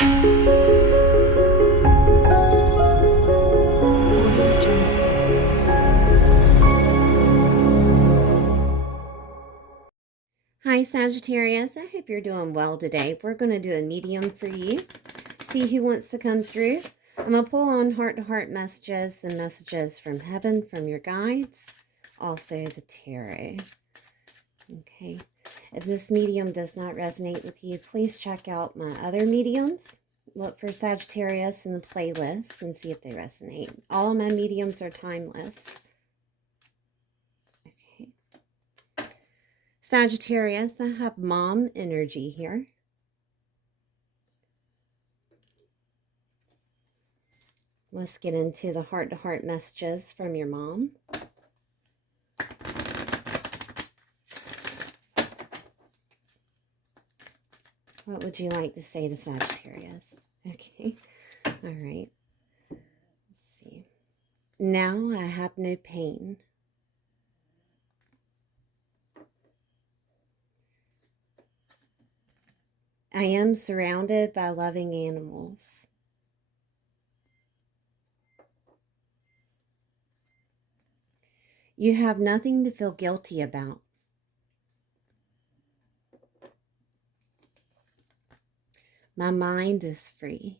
Hi Sagittarius, I hope you're doing well today. We're going to do a medium for you. See who wants to come through. I'm going to pull on heart-to-heart messages and messages from heaven, from your guides, also the tarot. Okay, if this medium does not resonate with you, please check out my other mediums. Look for Sagittarius in the playlist and see if they resonate. All of my mediums are timeless. Sagittarius, I have mom energy here. Let's get into the heart-to-heart messages from your mom. What would you like to say to Sagittarius? Okay, all right. Let's see. Now I have no pain. I am surrounded by loving animals. You have nothing to feel guilty about. My mind is free.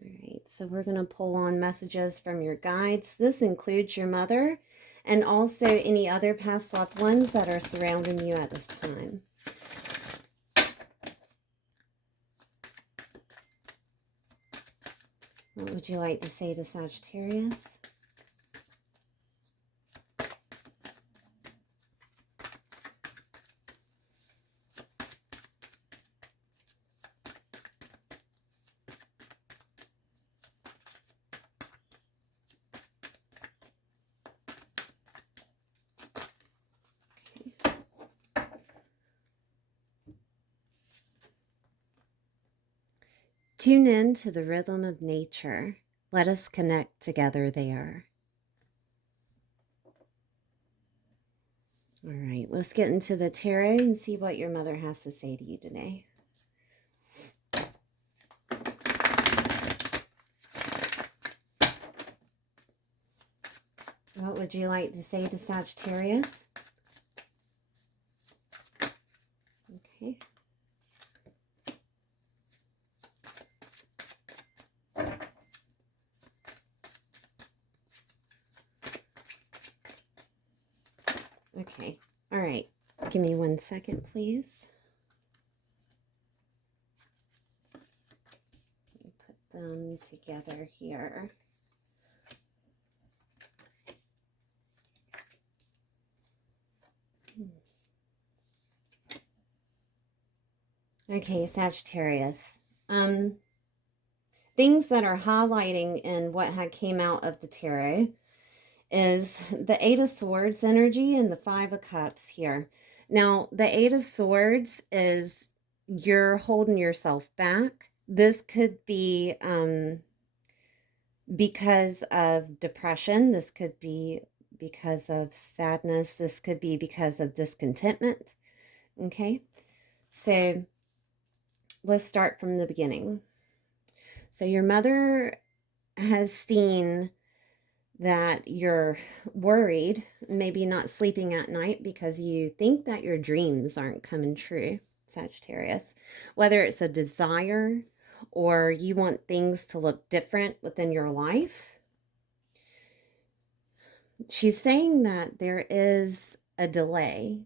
All right, so we're going to pull on messages from your guides. This includes your mother and also any other past loved ones that are surrounding you at this time. What would you like to say to Sagittarius? Tune in to the rhythm of nature. Let us connect together there. All right, let's get into the tarot and see what your mother has to say to you today. What would you like to say to Sagittarius? Okay. Okay, all right. Give me 1 second, please. Let me put them together here. Okay, Sagittarius. Things that are highlighting in what had came out of the tarot is the Eight of Swords energy and the Five of Cups here. Now, the Eight of Swords is you're holding yourself back. This could be because of depression. This could be because of sadness. This could be because of discontentment. Okay, so let's start from the beginning. So your mother has seen that you're worried, maybe not sleeping at night because you think that your dreams aren't coming true, Sagittarius. Whether it's a desire or you want things to look different within your life, she's saying that there is a delay.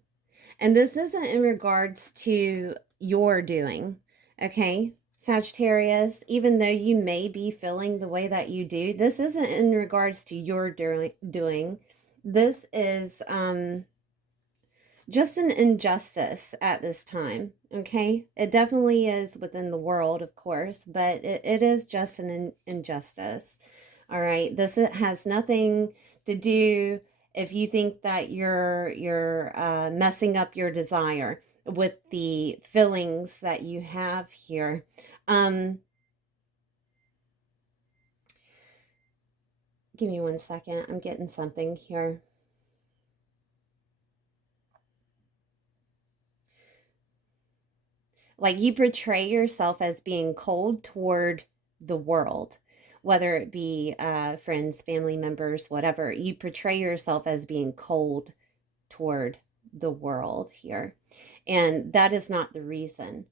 And this isn't in regards to your doing, okay? Sagittarius, even though you may be feeling the way that you do, this isn't in regards to your doing. This is just an injustice at this time, okay? It definitely is within the world, of course, but it is just an injustice, all right? This has nothing to do if you think that you're messing up your desire with the feelings that you have here. Give me 1 second. I'm getting something here. Like you portray yourself as being cold toward the world, whether it be friends, family members, whatever. You portray yourself as being cold toward the world here. And that is not the reason.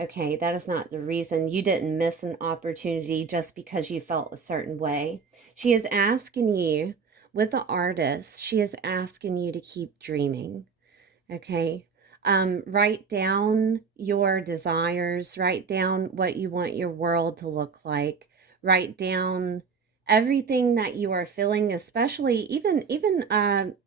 Okay, that is not the reason. You didn't miss an opportunity just because you felt a certain way. She is asking you, with the artist, she is asking you to keep dreaming. Okay. Write down your desires, write down what you want your world to look like, write down everything that you are feeling, especially even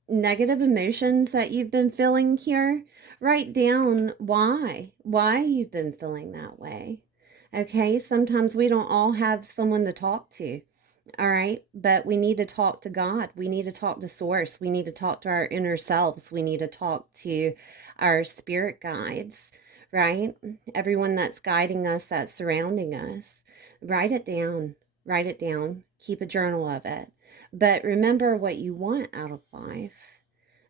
negative emotions that you've been feeling here. Write down why you've been feeling that way. Okay, sometimes we don't all have someone to talk to. All right. But we need to talk to God. We need to talk to Source. We need to talk to our inner selves. We need to talk to our spirit guides, right? Everyone that's guiding us, that's surrounding us. Write it down. Write it down. Keep a journal of it. But remember what you want out of life.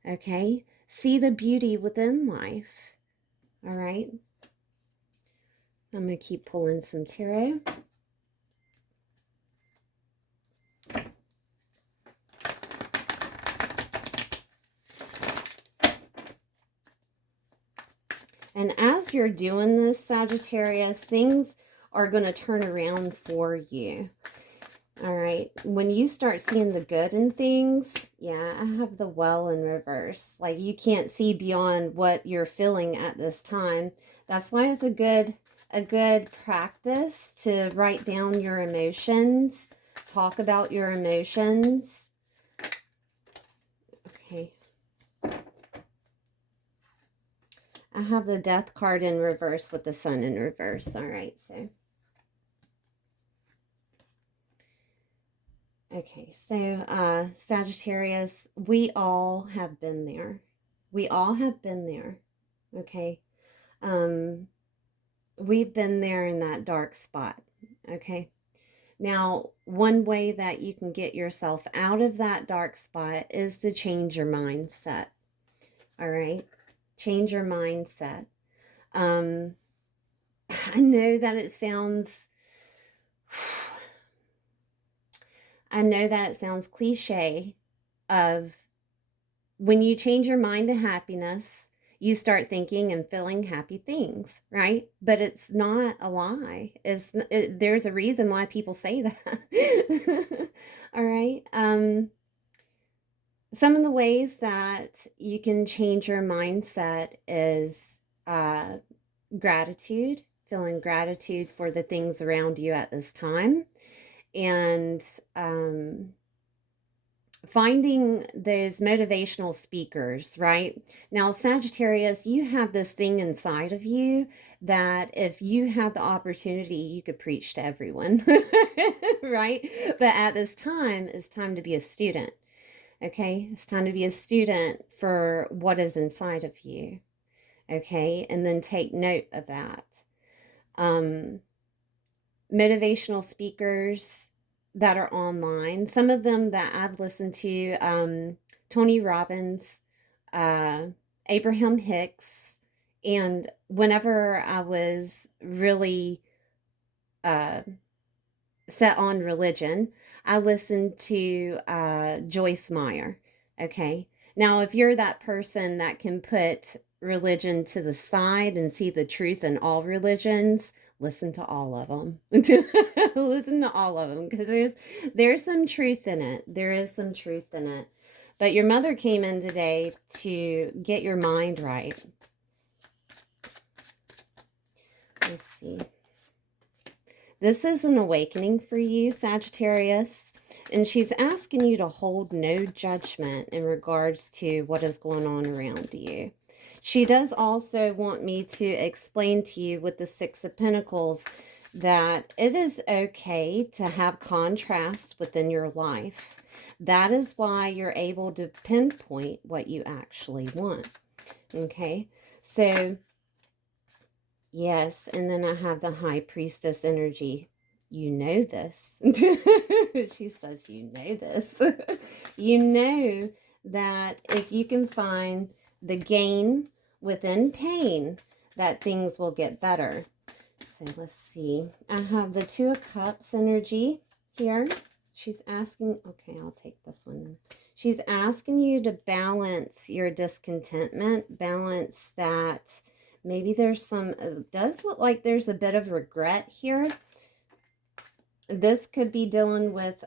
Okay? See the beauty within life. All right? I'm going to keep pulling some tarot. And as you're doing this, Sagittarius, things are going to turn around for you. All right. When you start seeing the good in things, yeah, I have the well in reverse. Like you can't see beyond what you're feeling at this time. That's why it's a good practice to write down your emotions, talk about your emotions. Okay. I have the Death card in reverse with the Sun in reverse. All right, so. Okay, so Sagittarius, we all have been there. We all have been there, okay? We've been there in that dark spot, okay? Now, one way that you can get yourself out of that dark spot is to change your mindset, all right? Change your mindset. I know that it sounds, cliche of when you change your mind to happiness, you start thinking and feeling happy things, right? But it's not a lie. There's a reason why people say that. All right. Some of the ways that you can change your mindset is gratitude, feeling gratitude for the things around you at this time, and finding those motivational speakers, right? Now, Sagittarius, you have this thing inside of you that if you had the opportunity, you could preach to everyone, right? But at this time, it's time to be a student, okay? It's time to be a student for what is inside of you, okay? And then take note of that. Motivational speakers that are online, some of them that I've listened to, Tony Robbins, Abraham Hicks, and whenever I was really set on religion, I listened to Joyce Meyer. Okay. Now, if you're that person that can put religion to the side and see the truth in all religions, listen to all of them. Listen to all of them, because there's some truth in it. There is some truth in it. But your mother came in today to get your mind right. Let's see. This is an awakening for you, Sagittarius, and she's asking you to hold no judgment in regards to what is going on around you. She does also want me to explain to you with the Six of Pentacles that it is okay to have contrast within your life. That is why you're able to pinpoint what you actually want. Okay, so yes, and then I have the High Priestess energy. You know this. She says you know this. You know that if you can find the gain within pain, that things will get better. So let's see. I have the Two of Cups energy here. She's asking, okay, I'll take this one then. She's asking you to balance your discontentment, balance that. Maybe there's some, it does look like there's a bit of regret here. This could be dealing with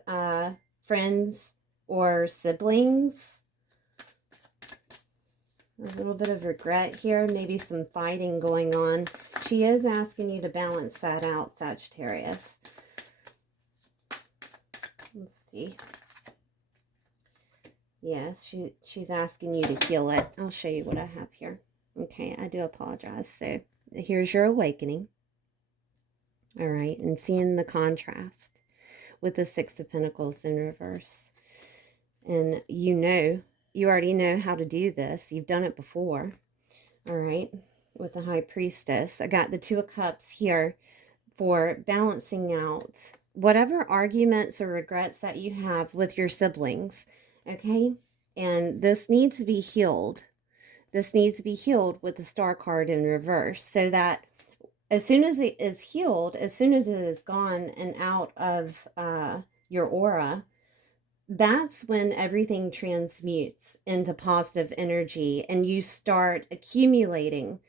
friends or siblings. A little bit of regret here, maybe some fighting going on. She is asking you to balance that out, Sagittarius. Let's see. Yes, she's asking you to heal it. I'll show you what I have here. Okay, I do apologize. So here's your awakening. All right, and seeing the contrast with the Six of Pentacles in reverse. And you already know how to do this. You've done it before. All right, with the High Priestess. I got the Two of Cups here for balancing out whatever arguments or regrets that you have with your siblings. Okay, and this needs to be healed. This needs to be healed with the Star card in reverse, so that as soon as it is healed, as soon as it is gone and out of your aura, that's when everything transmutes into positive energy and you start accumulating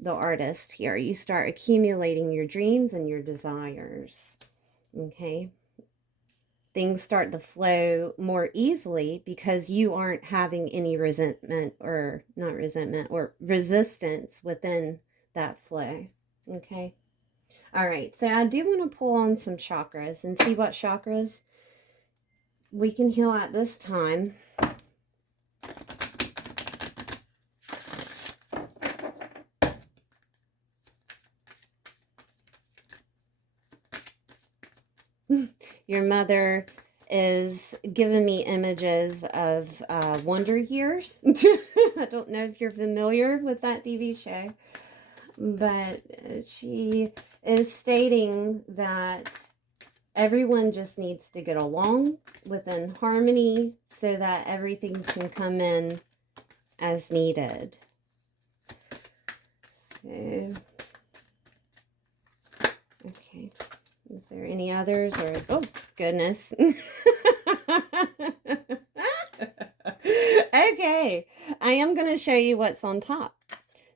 the artist here. You start accumulating your dreams and your desires. Okay. Things start to flow more easily because you aren't having any resentment or not resentment or resistance within that flow. Okay. All right. So I do want to pull on some chakras and see what chakras we can heal at this time. Your mother is giving me images of Wonder Years. I don't know if you're familiar with that TV show, but she is stating that everyone just needs to get along within harmony so that everything can come in as needed. So, okay. Is there any others? Or oh goodness. Okay, I am going to show you what's on top.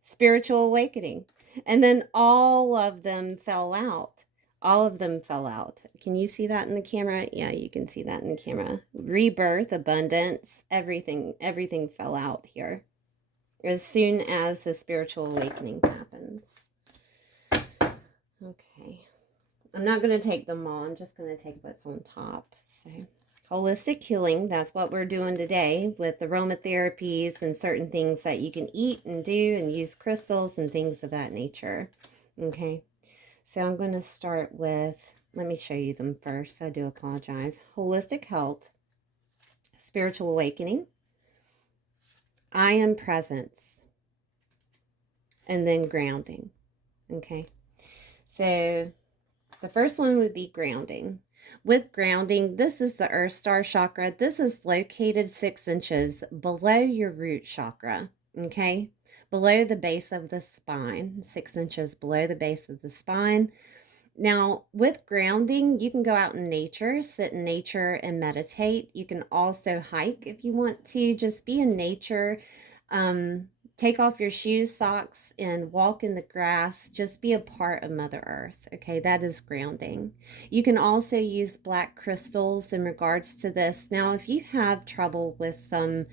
Spiritual awakening. And then all of them fell out. All of them fell out. Can you see that in the camera? Yeah, you can see that in the camera. Rebirth, abundance, everything fell out here as soon as the spiritual awakening happens. Okay. I'm not going to take them all. I'm just going to take what's on top. So, holistic healing, that's what we're doing today with aromatherapies and certain things that you can eat and do and use crystals and things of that nature. Okay. So I'm going to start with, let me show you them first. I do apologize. Holistic health, spiritual awakening, I am presence, and then grounding. Okay. So the first one would be grounding. With grounding, this is the Earth Star chakra. This is located 6 inches below your root chakra, okay? Below the base of the spine, 6 inches below the base of the spine. Now, with grounding, you can go out in nature, sit in nature and meditate. You can also hike if you want to. Just be in nature. Take off your shoes, socks, and walk in the grass. Just be a part of Mother Earth. Okay, that is grounding. You can also use black crystals in regards to this. Now, if you have trouble with some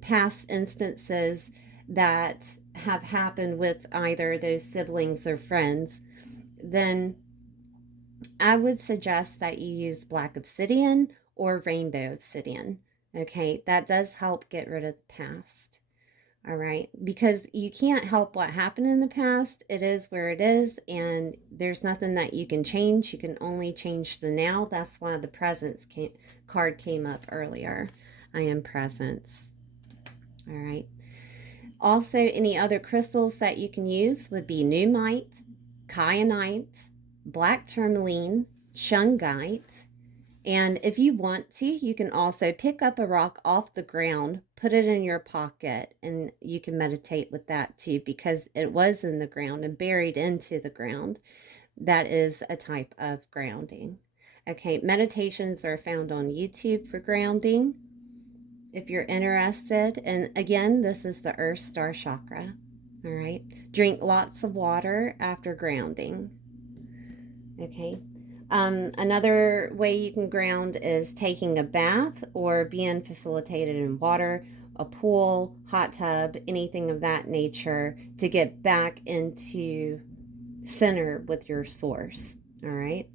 past instances that have happened with either those siblings or friends, then I would suggest that you use black obsidian or rainbow obsidian. Okay, that does help get rid of the past. All right, because you can't help what happened in the past. It is where it is, and there's nothing that you can change. You can only change the now. That's why the presence card came up earlier. I am presence. All right. Also, any other crystals that you can use would be pneumite, kyanite, black tourmaline, shungite, And if you want to, you can also pick up a rock off the ground, put it in your pocket, and you can meditate with that too, because it was in the ground and buried into the ground. That is a type of grounding. Okay, meditations are found on YouTube for grounding if you're interested. And again, this is the Earth Star Chakra. All right, drink lots of water after grounding. Okay. Another way you can ground is taking a bath or being facilitated in water, a pool, hot tub, anything of that nature to get back into center with your source. All right.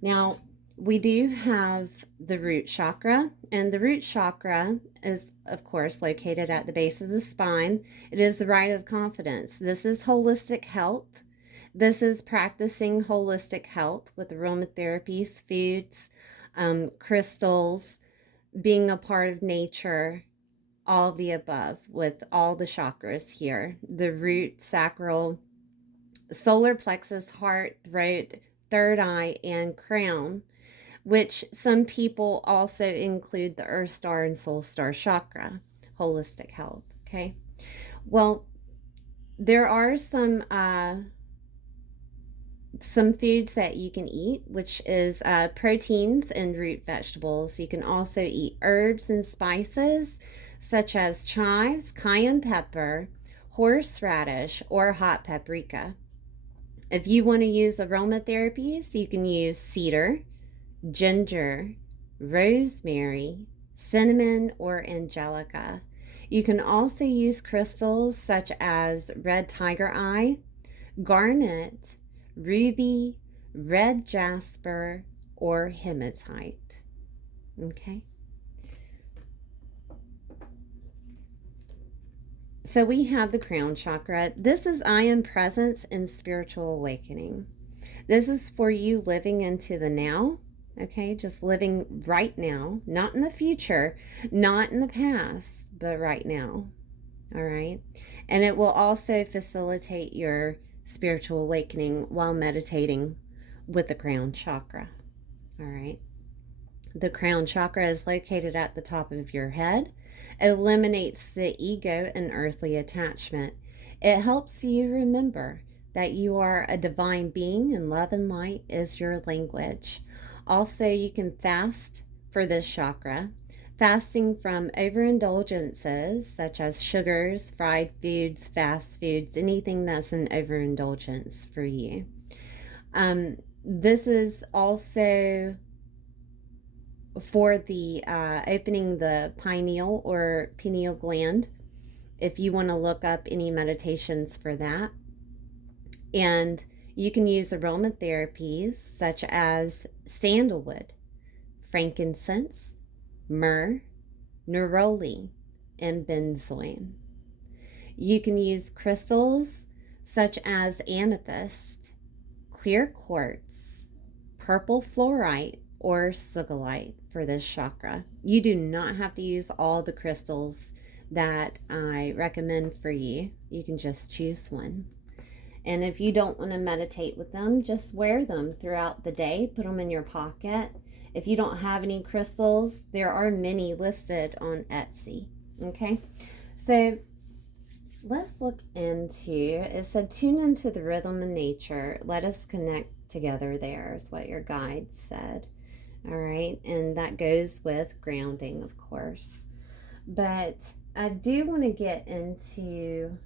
Now, we do have the root chakra, and the root chakra is, of course, located at the base of the spine. It is the right of confidence. This is holistic health. This is practicing holistic health with aromatherapies, foods, crystals, being a part of nature, all of the above with all the chakras here. The root, sacral, solar plexus, heart, throat, third eye, and crown, which some people also include the Earth Star and Soul Star chakra, holistic health. Okay. Well, there are some foods that you can eat, which is proteins and root vegetables. You can also eat herbs and spices such as chives, cayenne pepper, horseradish, or hot paprika. If you want to use aromatherapies, you can use cedar, ginger, rosemary, cinnamon, or angelica. You can also use crystals such as red tiger eye, garnet, ruby, red jasper, or hematite. Okay. So we have the crown chakra. This is I am presence and spiritual awakening. This is for you living into the now. Okay, just living right now, not in the future, not in the past, but right now. All right. And it will also facilitate your spiritual awakening while meditating with the crown chakra. All right. The crown chakra is located at the top of your head. It eliminates the ego and earthly attachment. It helps you remember that you are a divine being and love and light is your language. Also, you can fast for this chakra. Fasting from overindulgences such as sugars, fried foods, fast foods, anything that's an overindulgence for you. This is also for the opening the pineal or pineal gland, if you want to look up any meditations for that. And you can use aromatherapies such as sandalwood, frankincense, myrrh, neroli, and benzoin. You can use crystals such as amethyst, clear quartz, purple fluorite, or sugilite for this chakra. You do not have to use all the crystals that I recommend for you. You can just choose one. And if you don't want to meditate with them, just wear them throughout the day. Put them in your pocket. If you don't have any crystals, there are many listed on Etsy. Okay, so let's look into, it said, tune into the rhythm of nature. Let us connect together there is what your guide said. All right, and that goes with grounding, of course. But I do want to get into,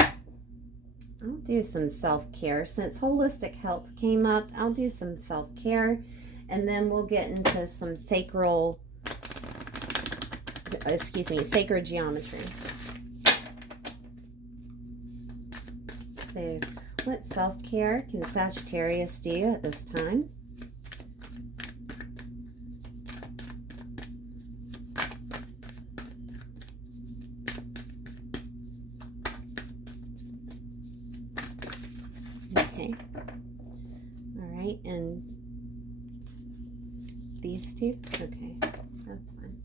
I'll do some self-care. Since holistic health came up, I'll do some self-care, and then we'll get into some sacred geometry. So, what self-care can Sagittarius do at this time? Okay. All right, and these two? Okay, that's fine.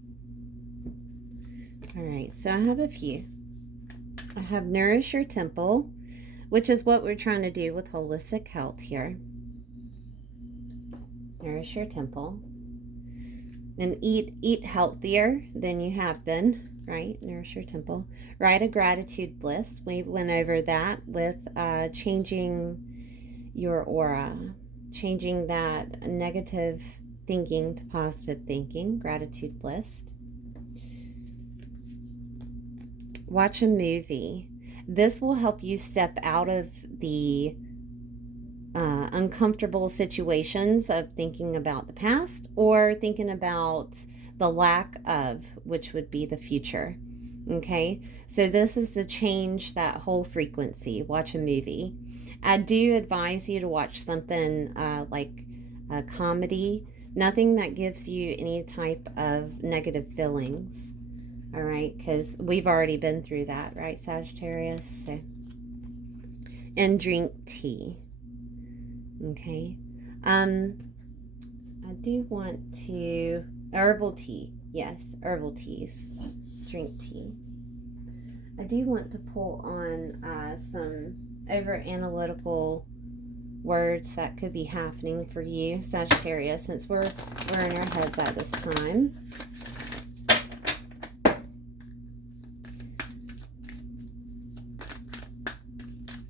All right, so I have a few. I have Nourish Your Temple, which is what we're trying to do with holistic health here. Nourish your temple. And eat healthier than you have been, right? Nourish your temple. Write a gratitude list. We went over that with changing your aura, changing that negative thinking to positive thinking. Gratitude list. Watch a movie. This will help you step out of the uncomfortable situations of thinking about the past or thinking about the lack of, which would be the future. Okay, so this is to change that whole frequency. Watch a movie. I do advise you to watch something like a comedy, nothing that gives you any type of negative feelings. All right, because we've already been through that, right, Sagittarius? So, and drink tea. Okay. I do want to herbal tea. Yes, herbal teas. Drink tea. I do want to pull on some over analytical words that could be happening for you, Sagittarius, since we're in our heads at this time.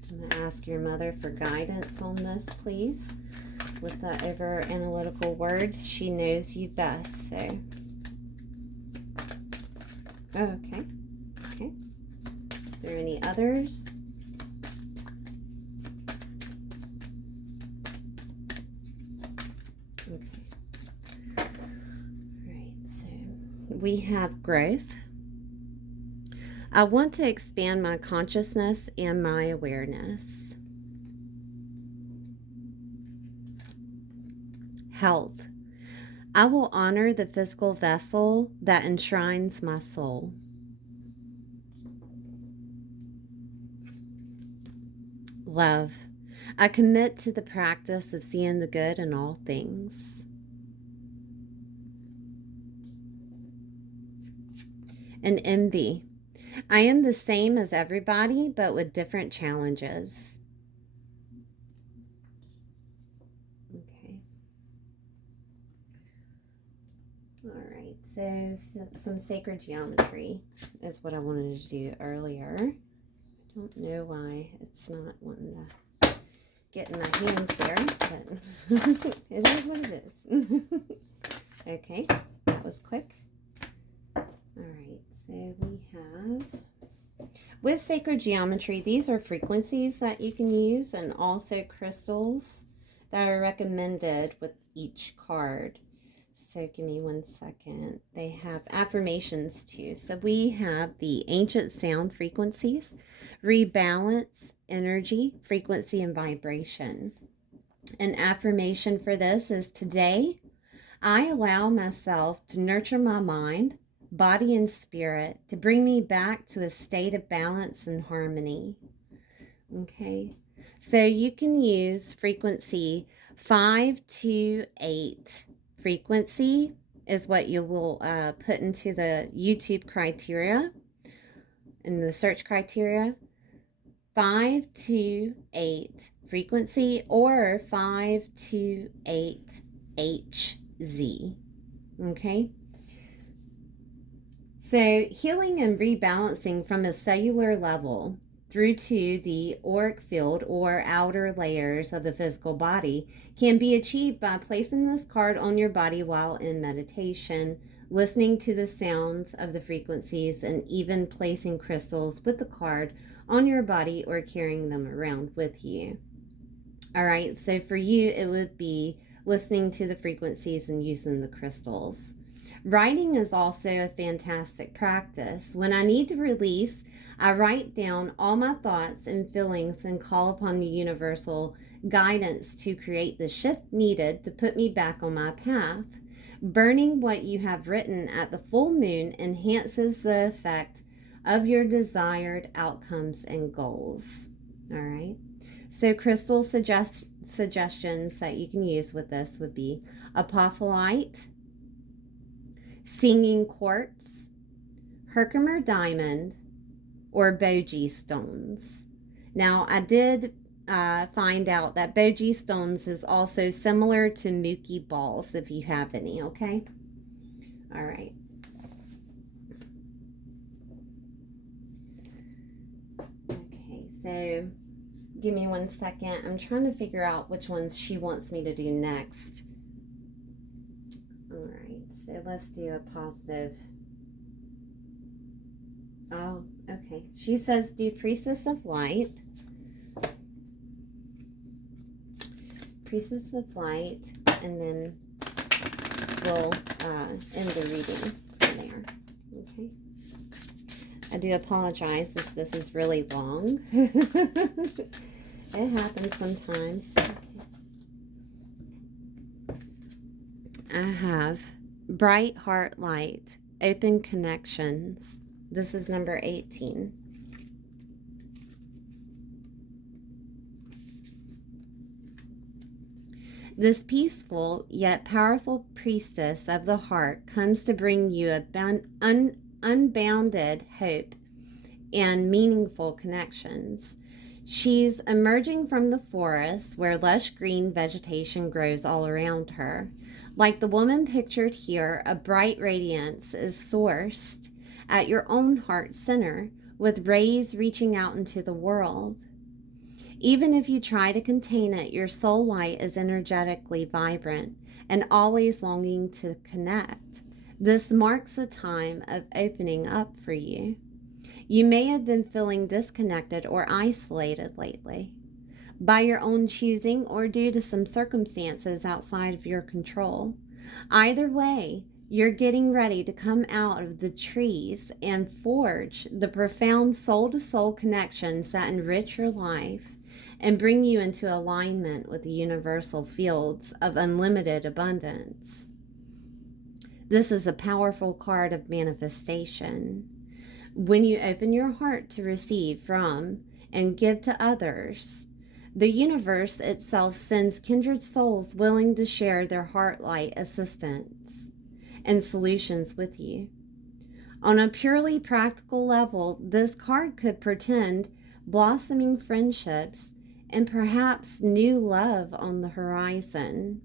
I'm going to ask your mother for guidance on this, please. With the over analytical words, she knows you best. So, okay. Is there any others? Okay. All right. So we have growth. I want to expand my consciousness and my awareness. Health. I will honor the physical vessel that enshrines my soul. Love. I commit to the practice of seeing the good in all things. And envy. I am the same as everybody, but with different challenges. Okay. All right, so some sacred geometry is what I wanted to do earlier. I don't know why it's not wanting to get in my hands there, but it is what it is. Okay, that was quick. All right, so we have, with sacred geometry, these are frequencies that you can use and also crystals that are recommended with each card. So give me 1 second. They have affirmations too. So we have the ancient sound frequencies, rebalance, energy, frequency, and vibration. An affirmation for this is: today, I allow myself to nurture my mind, body, and spirit to bring me back to a state of balance and harmony. Okay, so you can use frequency 528. Frequency is what you will put into the YouTube criteria, in the search criteria. 528 frequency or 528HZ. Okay. So healing and rebalancing from a cellular level through to the auric field or outer layers of the physical body can be achieved by placing this card on your body while in meditation, listening to the sounds of the frequencies, and even placing crystals with the card on your body or carrying them around with you. All right, so for you, it would be listening to the frequencies and using the crystals. Writing is also a fantastic practice. When I need to release, I write down all my thoughts and feelings and call upon the universal guidance to create the shift needed to put me back on my path. Burning what you have written at the full moon enhances the effect of your desired outcomes and goals. All right. So crystal suggestions that you can use with this would be apophyllite, singing quartz, Herkimer diamond, or Boji stones. Now, I did find out that Boji stones is also similar to Mookie balls if you have any, okay? All right. Okay, so give me 1 second. I'm trying to figure out which ones she wants me to do next. All right, so let's do a positive. Oh, okay. She says do Priestess of Light. Priestess of Light, and then we'll end the reading from there. Okay. I do apologize if this is really long. It happens sometimes. Okay. I have Bright Heart Light, Open Connections. This is number 18. This peaceful yet powerful priestess of the heart comes to bring you unbounded hope and meaningful connections. She's emerging from the forest where lush green vegetation grows all around her. Like the woman pictured here, a bright radiance is sourced at your own heart center, with rays reaching out into the world. Even if you try to contain it, your soul light is energetically vibrant and always longing to connect. This marks a time of opening up for you. You may have been feeling disconnected or isolated lately, by your own choosing or due to some circumstances outside of your control. Either way, you're getting ready to come out of the trees and forge the profound soul-to-soul connections that enrich your life and bring you into alignment with the universal fields of unlimited abundance. This is a powerful card of manifestation. When you open your heart to receive from and give to others, the universe itself sends kindred souls willing to share their heart light assistance and solutions with you. On a purely practical level, this card could portend blossoming friendships and perhaps new love on the horizon.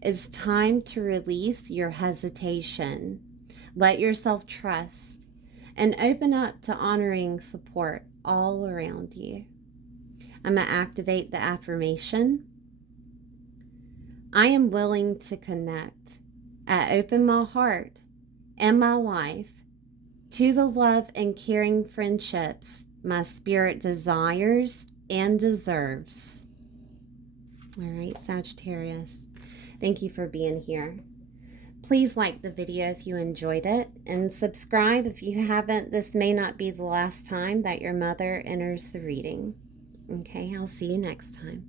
It's time to release your hesitation. Let yourself trust and open up to honoring support all around you. I'm going to activate the affirmation. I am willing to connect. I open my heart and my life to the love and caring friendships my spirit desires and deserves. All right, Sagittarius, thank you for being here. Please like the video if you enjoyed it, and subscribe if you haven't. This may not be the last time that your mother enters the reading. Okay, I'll see you next time.